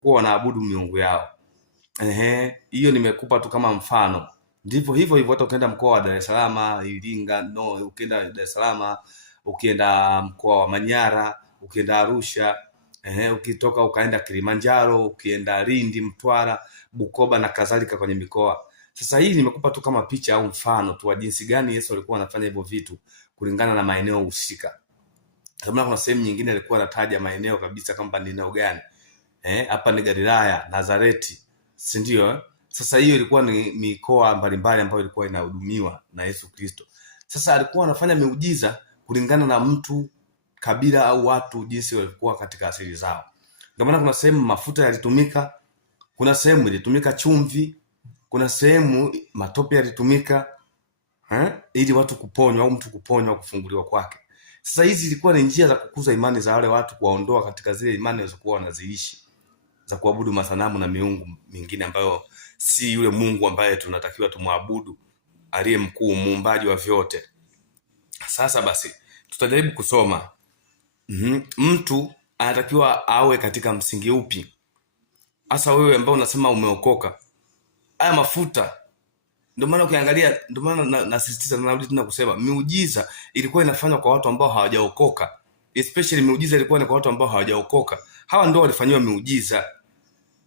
kuwa wanaabudu miungu yao. Hiyo nimekupa tu kama mfano. Ndivyo hivyo hata ukienda mkoa wa Dar es Salaam, Iringa, ukienda Dar es Salaam, ukienda mkoa wa Manyara, ukienda Arusha, ukitoka ukaenda Kilimanjaro, ukienda Lindi, Mtwara, Bukoba na kadhalika kwenye mikoa. Sasa hii nimekupa tu kama picha au mfano tu wa jinsi gani Yesu alikuwa anafanya hivyo vitu kulingana na maeneo husika. Kama kuna sehemu nyingine alikuwa anataja maeneo kabisa kwamba ni eneo gani. Hapa ni Galilaya, Nazareti, si ndio? Sasa hiyo ilikuwa ni mikoa mbalimbali ambayo ilikuwa inahudumiwa na Yesu Kristo. Sasa alikuwa anafanya miujiza kulingana na mtu, kabila au watu jinsi walikuwa katika asili zao. Ndio maana kuna sehemu mafuta yalitumika, kuna sehemu ilitumika chumvi, kuna sehemu matope yalitumika ili watu kuponywa au mtu kuponywa kufunguliwa kwake. Sasa hizi zilikuwa ni njia za kukuza imani za wale watu, kuwaondoa katika zile imani walizokuwa wanaziishi za kuabudu masanamu na miungu mingine ambayo si yule Mungu ambaye tunatakiwa tumwabudu, aliye mkuu, muumbaji wa vyote. Sasa basi tutajaribu kusoma mtu anatakiwa awe katika msingi upi. Hasa wewe ambao unasema umeokoka, haya mafuta. Ndio maana ukiangalia, ndio maana nasisitiza na narudi tena kusema miujiza ilikuwa inafanywa kwa watu ambao hawajaokoka. Especially miujiza ilikuwa ni kwa watu ambao hawajaokoka. Hawa ndio walifanywa miujiza.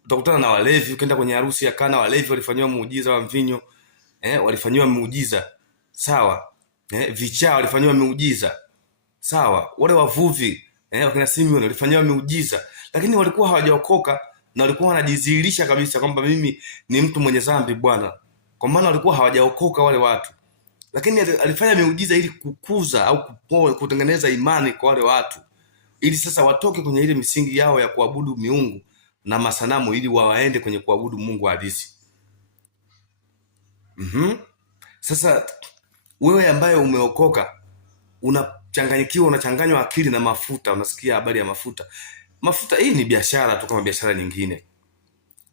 Utakutana na walevi, ukienda kwenye harusi ya Kana, walevi walifanywa muujiza wa mvinyo, walifanywa muujiza. Sawa? Vichaa walifanywa miujiza. Sawa? Wale wavuvi, wakina Simeon walifanywa miujiza, lakini walikuwa hawajaokoka na walikuwa wanajidhihirisha kabisa kwamba mimi ni mtu mwenye dhambi Bwana. Kwa maana walikuwa hawajaokoka wale watu. Lakini alifanya miujiza ili kukuza au kutengeneza imani kwa wale watu, ili sasa watoke kwenye ile misingi yao ya kuabudu miungu na masanamu, ili waende kwenye kuabudu Mungu halisi. Sasa wewe ambaye umeokoka unachanganyikiwa, unachanganywa akili na mafuta. Unasikia habari ya mafuta. Mafuta hii ni biashara tu kama biashara nyingine.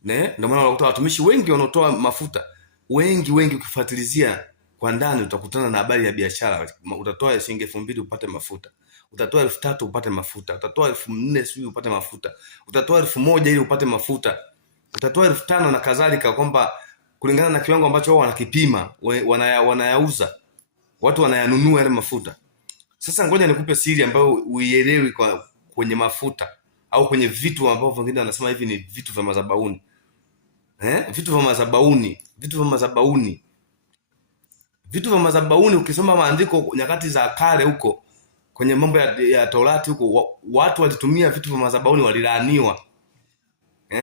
Ndio maana unakuta watumishi wengi wanaotoa mafuta, wengi ukifuatilizia kwa ndani utakutana na habari ya biashara. Utatoa shilingi 2,000 upate mafuta. Utatoa 3,000 upate mafuta. Utatoa 4,000 sio upate mafuta. Utatoa 1,000 ili upate mafuta. Utatoa 5,000 na kadhalika, kwamba kulingana na kiwango ambacho wao wanakipima, wanayauza. Watu wanayanunua yale mafuta. Sasa ngoja nikupe siri ambayo uielewi kwenye mafuta au kwenye vitu ambavyo wengine wanasema hivi ni vitu vya madhabahuni. Vitu vya madhabahuni. Ukisoma maandiko nyakati za kale huko kwenye mambo ya Torati huko, watu walitumia vitu vya madhabahuni walilaaniwa.